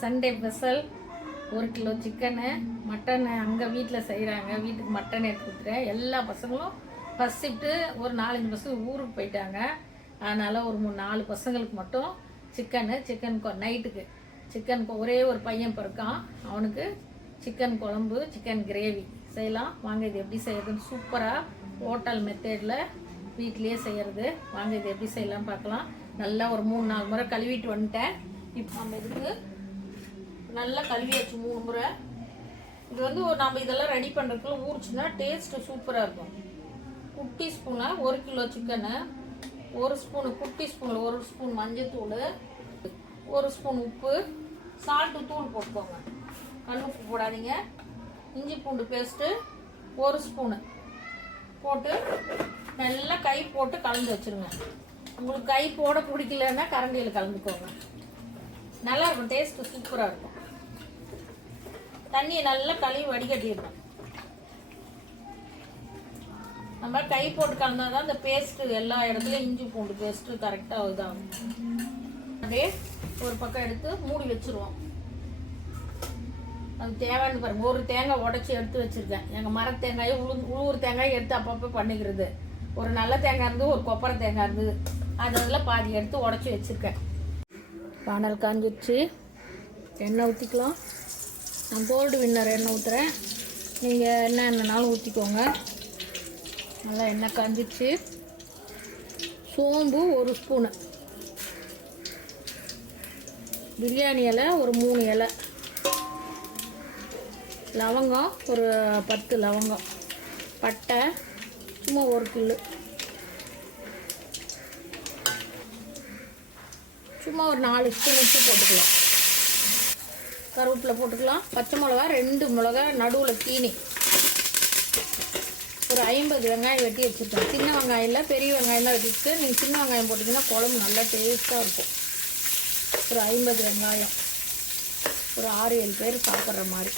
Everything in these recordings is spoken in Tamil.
Sunday special 1 kilo chicken mutton அங்கே வீட்டில் செய்கிறாங்க. வீட்டுக்கு மட்டன் எடுத்து கொடுத்துட்டேன். எல்லா பசங்களும் ஃபஸ்ட் ஷிஃப்ட்டு ஒரு 4-5 பசங்க ஊருக்கு போயிட்டாங்க. அதனால் ஒரு 4 பசங்களுக்கு மட்டும் சிக்கன் நைட்டுக்கு ஒரே ஒரு பையன் பிறக்கான். அவனுக்கு சிக்கன் குழம்பு, சிக்கன் கிரேவி செய்யலாம். வாங்க இது எப்படி செய்யறதுன்னு சூப்பராக ஹோட்டல் மெத்தேடில் வீட்லேயே செய்கிறது. வாங்க இது எப்படி செய்யலாம் பார்க்கலாம். நல்லா ஒரு 3-4 முறை கழுவிட்டு வந்துட்டேன். இப்போ நம்ம இதுக்கு நல்லா கழுவியாச்சு 3 முறை. இது வந்து நம்ம இதெல்லாம் ரெடி பண்ணுறதுக்குள்ள ஊறிச்சுன்னா டேஸ்ட்டு சூப்பராக இருக்கும். குட்டி ஸ்பூனாக 1 கிலோ சிக்கனு, 1 ஸ்பூனு குட்டி ஸ்பூனில் 1 ஸ்பூன் மஞ்சத்தூள், 1 ஸ்பூன் உப்பு, சால்ட்டு தூள் போட்டுக்கோங்க. கல் உப்பு போடாதீங்க. இஞ்சி பூண்டு பேஸ்ட்டு 1 ஸ்பூனு போட்டு நல்லா கை போட்டு கலந்து வச்சுருங்க. உங்களுக்கு கை போட பிடிக்கலன்னா கரண்டியில் கலந்துக்கோங்க. நல்லா இருக்கும், டேஸ்ட்டு சூப்பராக இருக்கும். தண்ணியை நல்லா கழுவி வடிகட்டிடணும். நம்ம கை போட்டு கலந்தால் தான் இந்த பேஸ்ட்டு எல்லா இடத்துலையும் இஞ்சி பூண்டு பேஸ்ட்டு கரெக்டாக இதாகும். அப்படியே ஒரு பக்கம் எடுத்து மூடி வச்சுருவோம். அது தேவைன்னு பாருங்க. ஒரு தேங்காய் உடச்சி எடுத்து வச்சுருக்கேன். எங்கள் மர தேங்காயை உழுவுறு தேங்காயை எடுத்து அப்பப்போ பண்ணிக்கிறது. ஒரு நல்ல தேங்காய் இருந்தது, ஒரு கொப்பரை தேங்காய் இருந்தது. அதில் பாதி எடுத்து உடச்சி வச்சுருக்கேன். பானல் காஞ்சிடுச்சு. எண்ணெய் ஊற்றிக்கலாம். நான் கோல்டு வின்னர் எண்ணெய் ஊற்றுறேன். நீங்கள் எண்ணெய்னாலும் ஊற்றிக்கோங்க. நல்லா எண்ணெய் காஞ்சிடுச்சு. சோம்பு 1 ஸ்பூனு, பிரியாணி இலை ஒரு 3 இலை, லவங்கம் ஒரு 10 லவங்கம், பட்டை சும்மா 1 கிலோ, சும்மா ஒரு 4 ஸ்பூன் வச்சு போட்டுக்கலாம். கருவேப்பிலை போட்டுக்கலாம். பச்சை மிளகா 2 மிளகா நடுவில் தீனி, ஒரு 50 வெங்காயம் வெட்டி வச்சுருக்கேன். சின்ன வெங்காயம் இல்லை, பெரிய வெங்காயம் தான் வெட்டிட்டு. நீங்கள் சின்ன வெங்காயம் போட்டிங்கன்னா குழம்பு நல்லா டேஸ்ட்டாக இருக்கும். ஒரு 50 வெங்காயம், ஒரு 6-7 பேர் சாப்பிட்ற மாதிரி.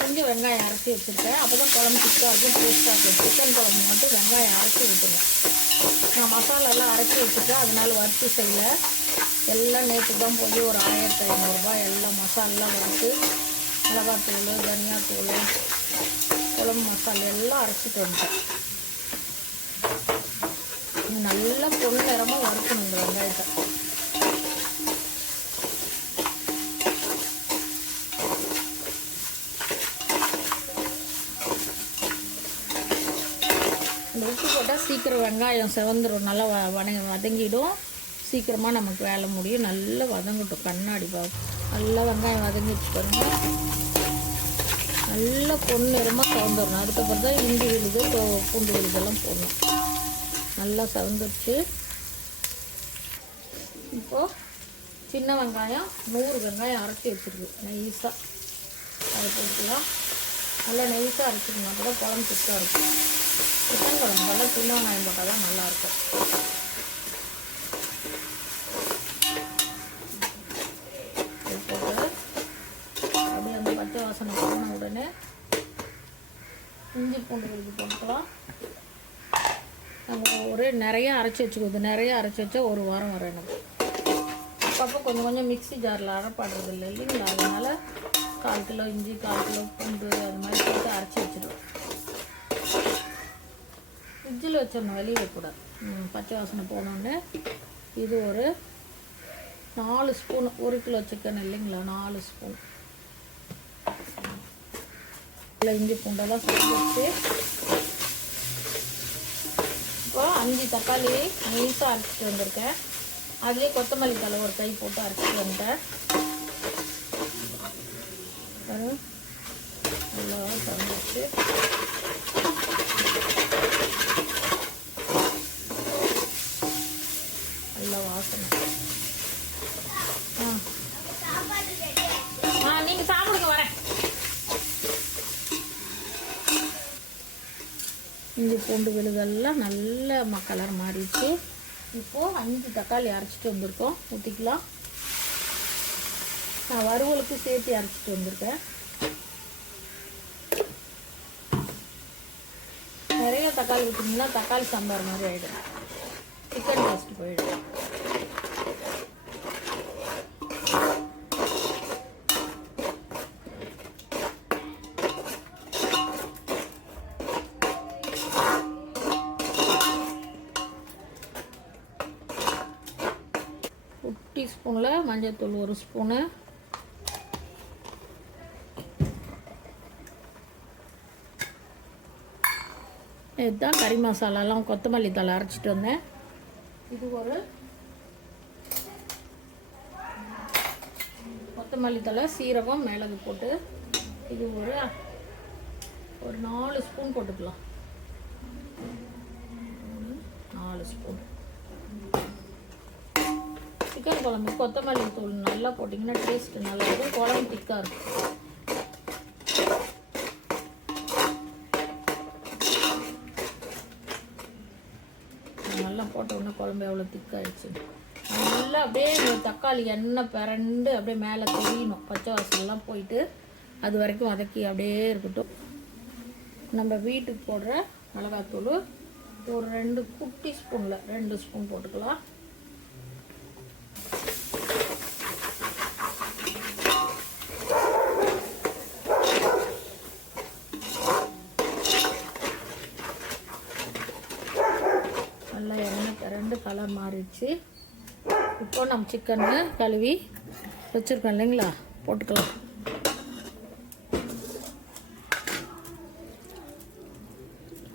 கொஞ்சம் வெங்காயம் அரைச்சி வச்சுருக்கேன். அப்போ தான் குழம்பு திக்காக இருக்கும், டேஸ்ட்டாக இருக்கும். சிக்கன் குழம்பு மட்டும் வெங்காயம் அரைச்சி விட்டுருவேன். நான் மசாலாலாம் அரைச்சி வச்சுட்டேன், அதனால் வறுத்து செய்யலை. எல்லாம் நேற்று தான் போய் ஒரு 1500 ரூபாய் எல்லாம் மசாலாம் வறுத்து, மிளகாத்தூள், தனியாத்தூள், குழம்பு மசாலா எல்லாம் அரைச்சிட்டு வந்துட்டேன். நல்லா பொண்ணு நிறமாக வறுக்கணும் இந்த வெங்காயத்தை. இந்த உப்பு போட்டால் சீக்கிரம் வெங்காயம் செவந்துடும், நல்லா வதங்கிடும். சீக்கிரமாக நமக்கு வேலை முடியும். நல்லா வதங்கட்டும். கண்ணாடி பார்க்கும். நல்லா வெங்காயம் வதங்கிட்டு பாருங்க. நல்லா பொண்ணு நிறமாக செவந்துடணும். அதுக்கப்புறம் தான் இஞ்சி விழுது, பூண்டு விழுதெல்லாம் போடணும். நல்லா செவந்துடுச்சு. இப்போது சின்ன வெங்காயம் 100 வெங்காயம் அரைச்சி வச்சுருக்கு நெய்ஸாக. அதை போட்டுக்கலாம். நல்லா நெய்ஸாக அரைச்சிக்கணும். அப்போ தான் குழம்பு திக்காக இருக்கும். சிக்கன் குழம்பு நல்லா சின்ன வெங்காயம் போட்டால் தான் நல்லாயிருக்கும். அப்படியே அந்த பச்சை வாசனை போன உடனே இஞ்சி பூண்டு விழுது போட்டுக்கலாம். நம்ம நிறைய அரைச்சி வச்சுக்குது. நிறைய அரைச்சி வச்சா 1 வாரம் வரும் எனக்கு. அப்பப்போ கொஞ்சம் மிக்ஸி ஜாரில் அரைப்பாடுறது இல்லை இல்லைங்களா. அதனால் 1/4 கிலோ இஞ்சி, 1/4 கிலோ பூண்டு அது மாதிரி போட்டு அரைச்சி வச்சுடுவோம். ஃப்ரிட்ஜில் வச்சிடணும், வெளியே வைக்கக்கூடாது. பச்சை வாசனை போனோடனே இது ஒரு 4 ஸ்பூன், 1 கிலோ சிக்கன் இல்லைங்களா, 4 ஸ்பூன் இஞ்சி பூண்டெல்லாம் சேர்த்து. இப்போ 5 தக்காளி நைஸாக அரைச்சிட்டு வந்திருக்கேன். அதுலேயே கொத்தமல்லி தழை ஒரு கை போட்டு அரைச்சிட்டு வந்துட்டேன். நல்லா தந்துச்சு. நல்லா வாசனை. நீங்கள் சாப்பிடுங்க, வரேன். இஞ்சி பூண்டு விழுதெல்லாம் நல்ல கலர் மாறிடுச்சு. இப்போது 5 தக்காளி அரைச்சிட்டு வந்திருக்கோம், ஊற்றிக்கலாம். நான் வறுவலுக்கு சேர்த்து அரைச்சிட்டு வந்திருக்கேன். நிறைய தக்காளி ஊற்றிங்கன்னா தக்காளி சாம்பார் மாதிரி ஆகிடும். சிக்கன் டேஸ்ட்டு போயிடும். குட்டி ஸ்பூனில் மஞ்சள்தூள் 1 ஸ்பூனு, இதுதான் கறி மசாலாலாம் கொத்தமல்லி தழை அரைச்சிட்டு வந்தேன். இது ஒரு கொத்தமல்லி தழை, சீரகம், மிளகு போட்டு இது ஒரு 4 ஸ்பூன் போட்டுக்கலாம். 4 ஸ்பூன். சிக்கன் குழம்பு கொத்தமல்லி தூள் நல்லா போட்டிங்கன்னா டேஸ்ட்டு நல்லா இருக்கும், குழம்பு திக்காக இருக்கும். நல்லா போட்ட உடனே குழம்பு எவ்வளோ திக்காகிடுச்சு. நல்லா அப்படியே தக்காளி எண்ணெய் பிறண்டு அப்படியே மேலே தெரியணும், பச்சை வாசல்லாம் போயிட்டு அது வரைக்கும் வதக்கி அப்படியே இருக்கட்டும். நம்ம வீட்டுக்கு போடுற மிளகாத்தூள் ஒரு 2 குட்டி ஸ்பூனில் 2 ஸ்பூன் போட்டுக்கலாம். நல்லா எண்ணெய் பிறண்டு கலர் மாறிடுச்சு. இப்போ நம்ம சிக்கனை கழுவி வச்சுருக்கோம் இல்லைங்களா, போட்டுக்கலாம்.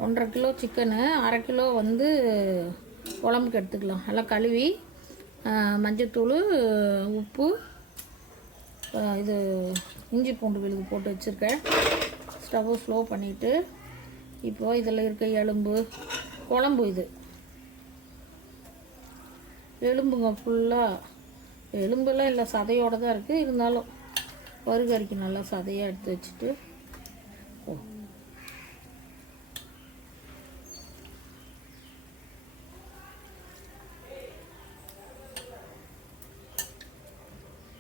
ஒன்றரை கிலோ சிக்கனு, 1/2 கிலோ வந்து குழம்புக்கு எடுத்துக்கலாம். எல்லாம் கழுவி மஞ்சத்தூள், உப்பு, இது இஞ்சி பூண்டு விழுது போட்டு வச்சுருக்கேன். ஸ்டவ்வை ஸ்லோ பண்ணிவிட்டு இப்போது இதில் இருக்க எலும்பு குழம்பு, இது எலும்புங்க ஃபுல்லாக, எலும்பெல்லாம் இல்லை சதையோடு தான் இருக்குது, இருந்தாலும் வறுகறிக்கு நல்லா சதையாக எடுத்து வச்சுட்டு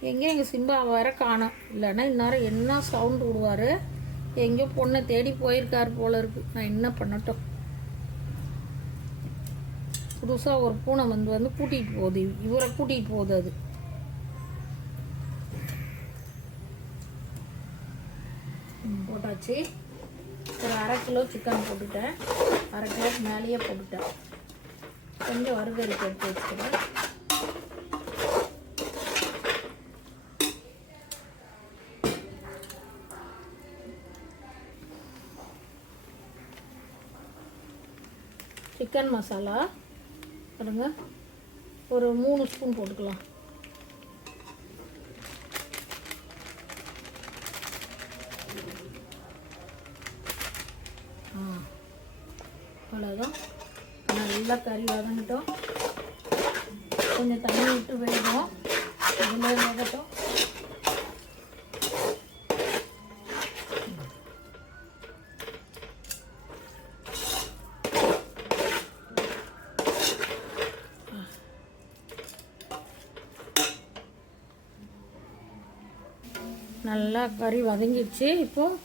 எங்கள் சிம்பா வேற காணோம். இல்லைன்னா இந்நேரம் என்ன சவுண்டு விடுவார், எங்கேயோ பொண்ணை தேடி போயிருக்கார் போல இருக்குது. நான் என்ன பண்ணட்டும். புதுசாக ஒரு பூனை வந்து கூட்டிகிட்டு போகுது, இவரை கூட்டிகிட்டு போகுது. அது போட்டாச்சு. ஒரு 1/2 கிலோ சிக்கன் போட்டுட்டேன், 1/2 கிலோக்கு மேலேயே போட்டுட்டேன். கொஞ்சம் வறுகறிக்கு எடுத்து வச்சுக்கிறேன். சிக்கன் மசாலா பாருங்க, ஒரு 3 ஸ்பூன் போட்டுக்கலாம். அவ்வளோதான். நல்லா கறி வதங்கட்டும், கொஞ்சம் தண்ணி விட்டு வேகும், இதில் வேகட்டும். நல்லா கறி வதங்கிடுச்சு. இப்போது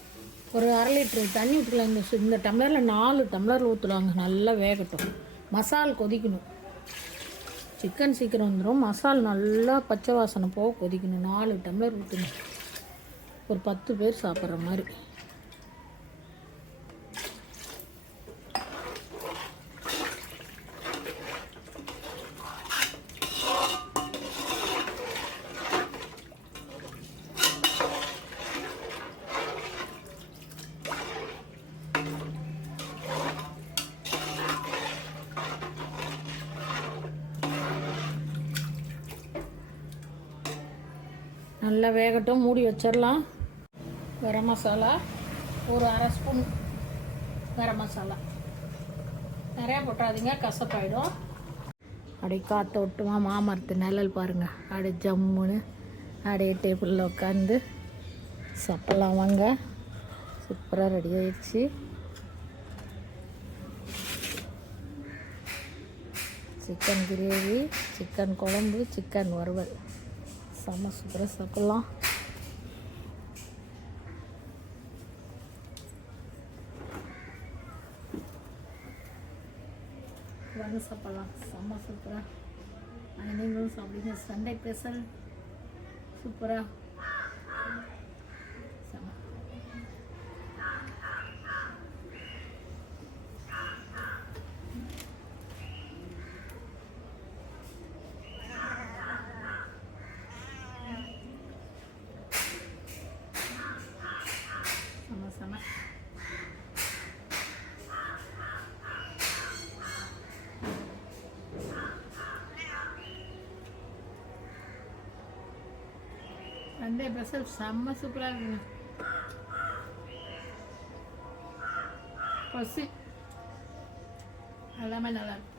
ஒரு 1/2 லிட்ரு தண்ணி ஊற்றிக்கலாம். இந்த டம்ளரில் 4 டம்ளர் ஊற்றுலாங்க. நல்லா வேகட்டும், மசால் கொதிக்கணும். சிக்கன் சீக்கிரம் வந்துடும், மசால் நல்லா பச்சை வாசனை போக கொதிக்கணும். 4 டம்ளர் ஊற்றணும், ஒரு 10 பேர் சாப்பிட்ற மாதிரி. நல்லா வேகட்டும், மூடி வச்சிடலாம். கரம் மசாலா ஒரு 1/2 ஸ்பூன் கரம் மசாலா, நிறையா போட்டாதீங்க, கசப்பாயிடும். அப்படியே காற்று விட்டுமா மாமரத்து நிழல் பாருங்கள், அப்படியே ஜம்முன்னு அப்படியே டேபிளில் உட்காந்து சாப்பிட்லாம் வாங்க. சூப்பராக ரெடி ஆயிடுச்சு. சிக்கன் கிரேவி, சிக்கன் குழம்பு, சிக்கன் வறுவல், செம்ம சூப்பராக சாப்பிட்லாம். வாங்க சாப்பிட்லாம், செம்ம சூப்பராக. நீங்களும் சாப்பிடுங்க. சண்டே ஸ்பெஷல் சூப்பராக. வெந்தய பெசல் செம்ம சூப்பராக இருக்குங்க. பசி எல்லாமே நல்லா இருக்கு.